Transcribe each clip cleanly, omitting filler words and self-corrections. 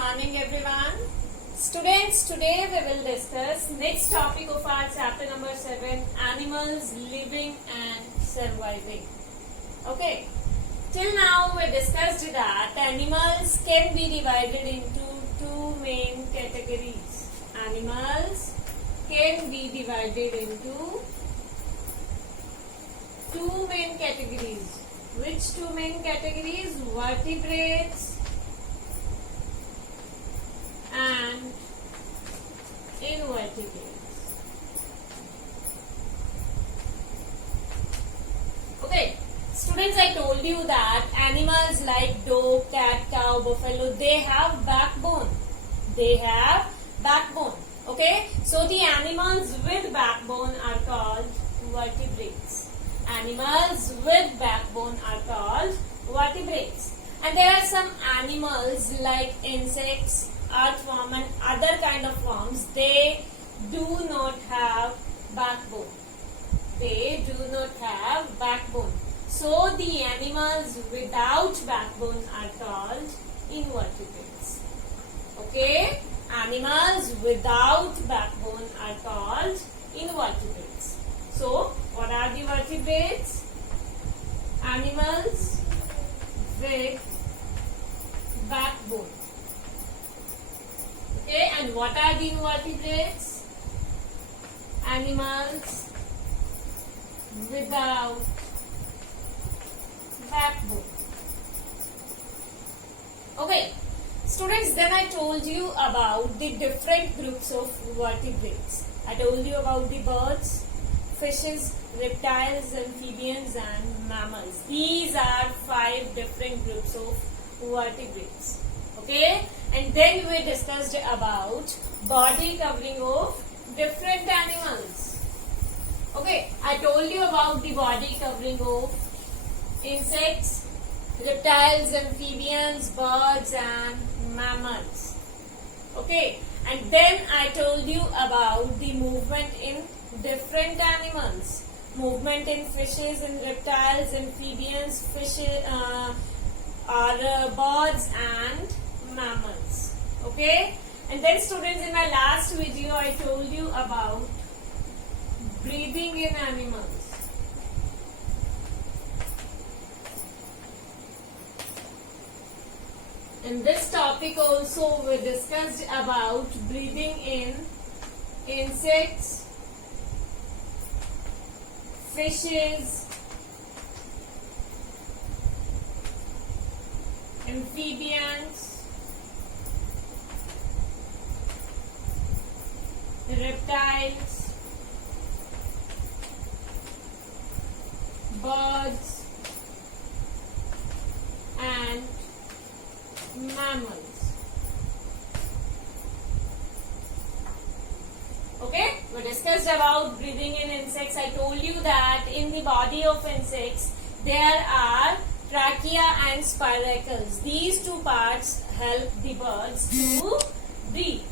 morning everyone. Students, today we will discuss next topic of our chapter number 7, animals living and surviving. Okay. Till now we discussed that animals can be divided into two main categories. Animals can be divided into two main categories. Which two main categories? Vertebrates and invertebrates. Okay, students, I told you that animals like dog, cat, cow, buffalo, they have backbone. They have backbone. Okay, so the animals with backbone are called vertebrates. Animals with backbone are called vertebrates. And there are some animals like insects, earthworm and other kind of worms. They do not have backbone. They do not have backbone. So the animals without backbone are called invertebrates. Okay? Animals without backbone are called invertebrates. So, what are the vertebrates? Animals with backbone. Okay, and what are the invertebrates? Animals without backbone. Okay, students, then I told you about the different groups of vertebrates. I told you about the birds, fishes, reptiles, amphibians and mammals. These are 5 different groups of vertebrates. Okay, and then we discussed about body covering of different animals. Okay, I told you about the body covering of insects, reptiles, amphibians, birds and mammals. Okay, and then I told you about the movement in different animals. Movement in fishes and reptiles, amphibians, fishes, birds and mammals. Okay, and then students, in my last video I told you about breathing in animals. In this topic also we discussed about breathing in insects, fishes, amphibians, reptiles, birds and mammals. Okay, we discussed about breathing in insects. I told you that in the body of insects there are trachea and spiracles. These two parts help the birds to breathe.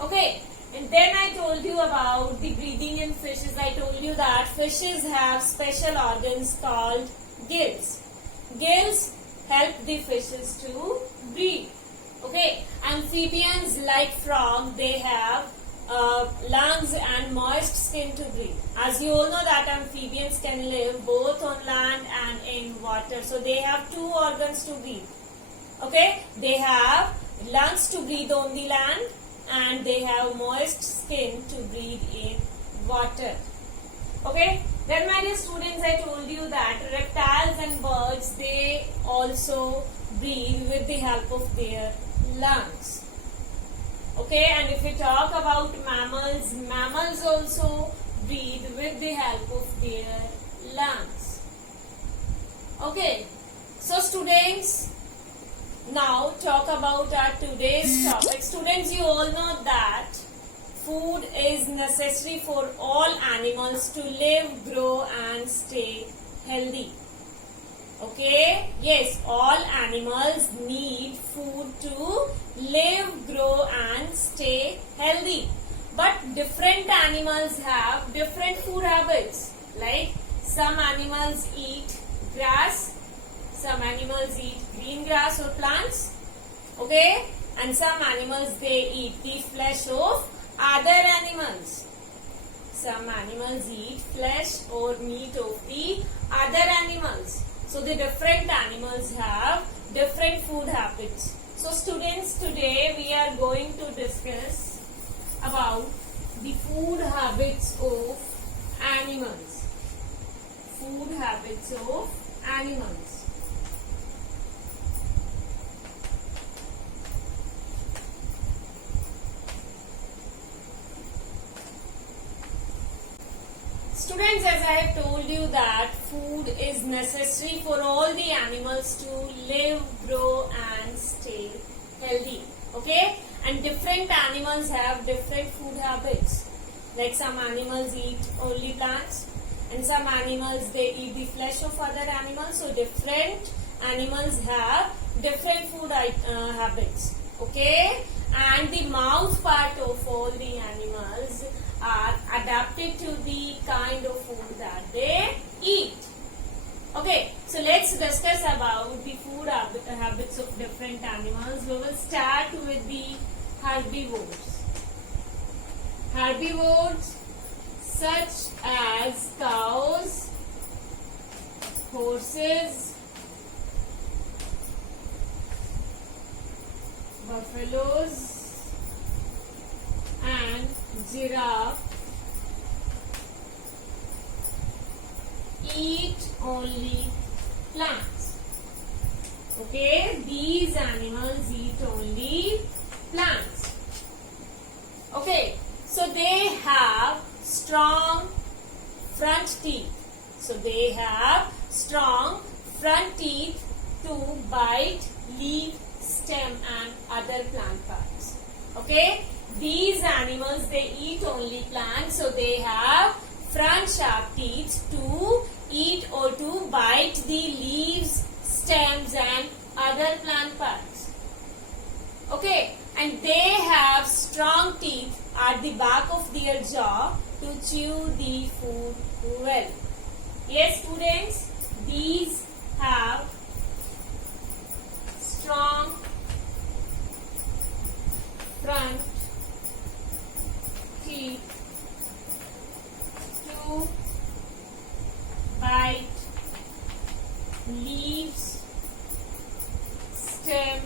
Okay, and then I told you about the breathing in fishes. I told you that fishes have special organs called gills. Gills help the fishes to breathe. Okay, amphibians like frog, they have lungs and moist skin to breathe. As you all know that amphibians can live both on land and in water. So they have 2 organs to breathe. Okay, they have lungs to breathe on the land and they have moist skin to breathe in water. Okay, then my dear students, I told you that reptiles and birds, they also breathe with the help of their lungs. Okay, and if we talk about mammals, mammals also breathe with the help of their lungs. Okay, so students, now talk about our today's topic. Students, you all know that food is necessary for all animals to live, grow and stay healthy. Okay, yes, all animals need food to live, grow and stay healthy. But different animals have different food habits. Like some animals eat grass, some animals eat green grass or plants. Okay, and some animals they eat the flesh of other animals. Some animals eat flesh or meat of the other animals. So the different animals have different food habits. So students, today we are going to discuss about the food habits of animals. Food habits of animals. Students, as I have told you that food is necessary for all the animals to live, grow and stay healthy. Okay? And different animals have different food habits. Like some animals eat only plants and some animals they eat the flesh of other animals. So different animals have different food habits. Okay? And the mouth part of all the animals are adapted to the kind of food that they eat. Okay, so let's discuss about the food habits of different animals. We will start with the herbivores. Herbivores such as cows, horses, buffaloes and giraffe eat only plants. Okay, these animals eat only plants. Okay, so they have strong front teeth. So they have strong front teeth to bite leaf, stem and other plant parts. Okay, these animals they eat only plants, so they have front sharp teeth to eat or to bite the leaves, stems and other plant parts. Okay, and they have strong teeth at the back of their jaw to chew the food well. Yes, students, these have strong front teeth to bite leaves, stem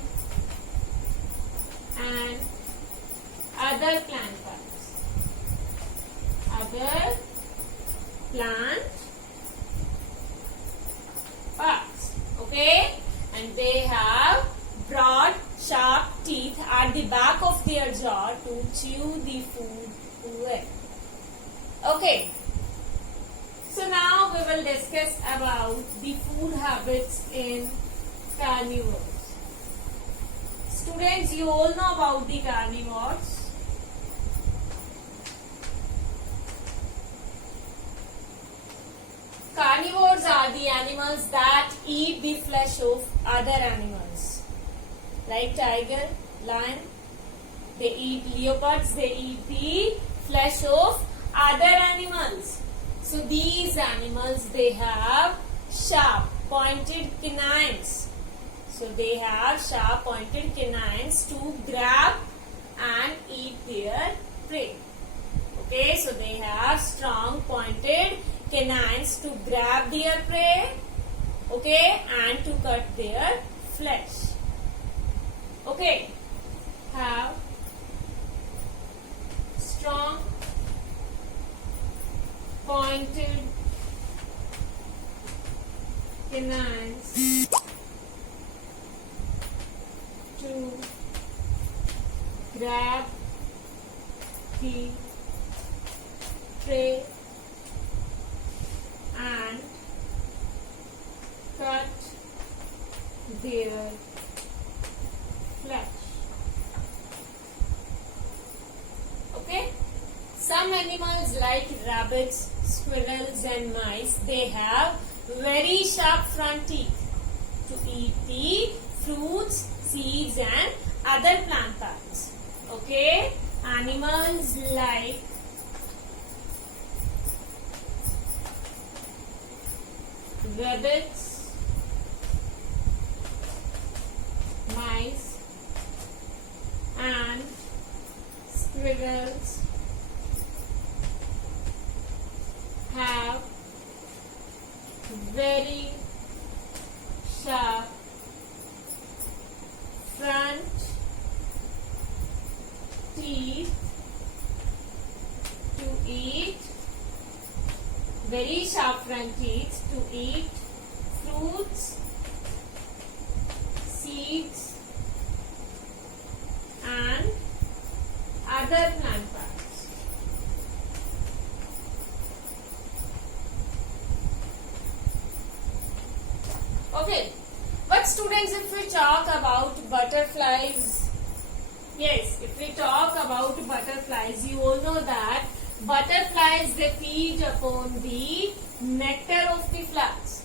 and other plant parts. Other plant parts. Okay, and they have broad sharp teeth at the back of their jaw to chew the food well. Okay, so now we will discuss about the food habits in carnivores. Students, you all know about the carnivores. Carnivores are the animals that eat the flesh of other animals. Like tiger, lion, they eat leopards, they eat the flesh of other animals. So these animals they have sharp pointed canines. So they have sharp pointed canines to grab and eat their prey. Okay, so they have strong pointed canines to grab their prey, okay, and to cut their flesh. Okay, have strong pointed canines to grab the prey and cut their flesh. Okay, some animals like rabbits, squirrels and mice, they have very sharp front teeth to eat the fruits, seeds and other plant parts. Okay, animals like rabbits, mice front teeth to eat, very sharp front teeth to eat fruits, seeds and other plant parts. Okay, but students, if we talk about butterflies, yes, if we talk about butterflies, you all know that butterflies, they feed upon the nectar of the flowers.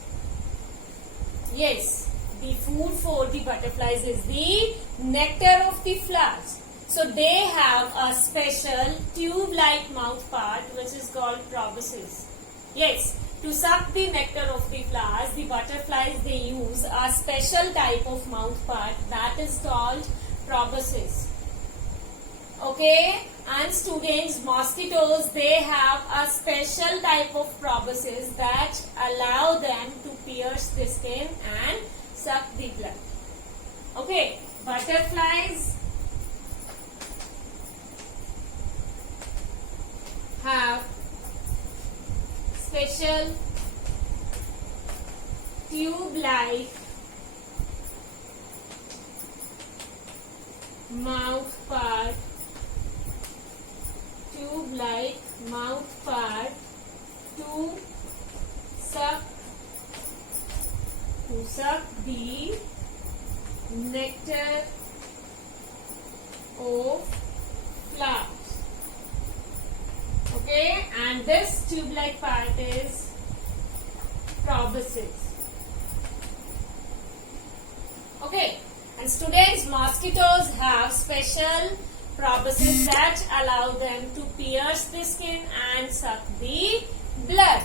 Yes, the food for the butterflies is the nectar of the flowers. So they have a special tube-like mouth part which is called proboscis. Yes, to suck the nectar of the flowers, the butterflies, they use a special type of mouth part that is called proboscis. Okay, and students, mosquitoes, they have a special type of proboscis that allow them to pierce the skin and suck the blood. Okay, butterflies have special tube-like mouth part, tube-like mouth part to suck the nectar of flowers. Okay, and this tube-like part is proboscis. Okay, and students, mosquitoes have special proboscis that allow them to pierce the skin and suck the blood.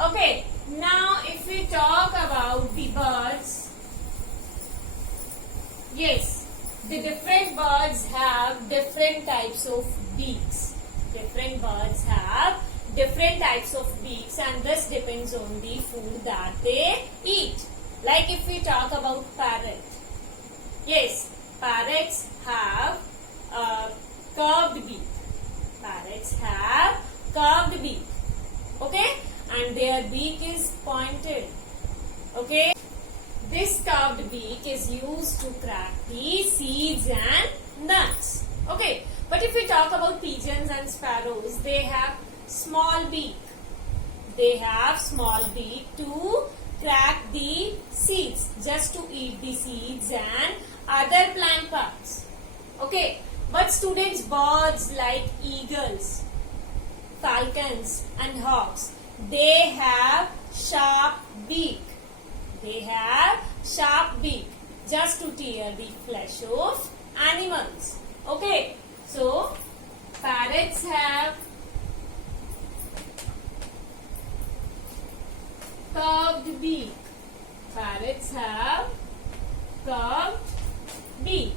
Okay, now if we talk about the birds, yes, the different birds have different types of beaks. Different birds have different types of beaks, and this depends on the food that they eat. Like if we talk about parrot, yes, parrots have a curved beak. Parrots have curved beak. Okay, and their beak is pointed. Okay, this curved beak is used to crack the seeds and nuts. Okay, but if we talk about pigeons and sparrows, they have small beak. They have small beak to crack the seeds, just to eat the seeds and other plant parts. Okay, but students, birds like eagles, falcons and hawks, they have sharp beak. They have sharp beak just to tear the flesh of animals. Okay, so parrots have curved beak. Parrots have curved beak.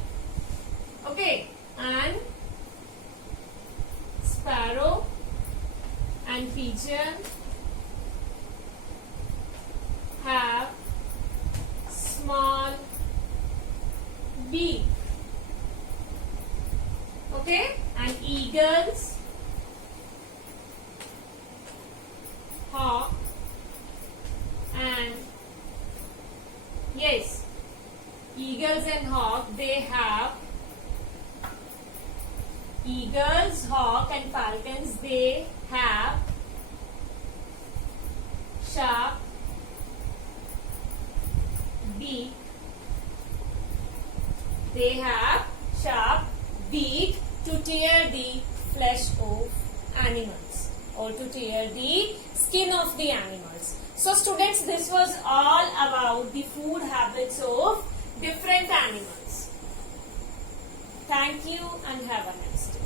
Okay, and sparrow and pigeon have small beak. Okay, and eagles, hawk, and yes, eagles and hawk, they have eagles, hawk and falcons, they have sharp beak. They have sharp beak to tear the flesh of animals or to tear the skin of the animals. So students, this was all about the food habits of different animals. Thank you and have a nice day.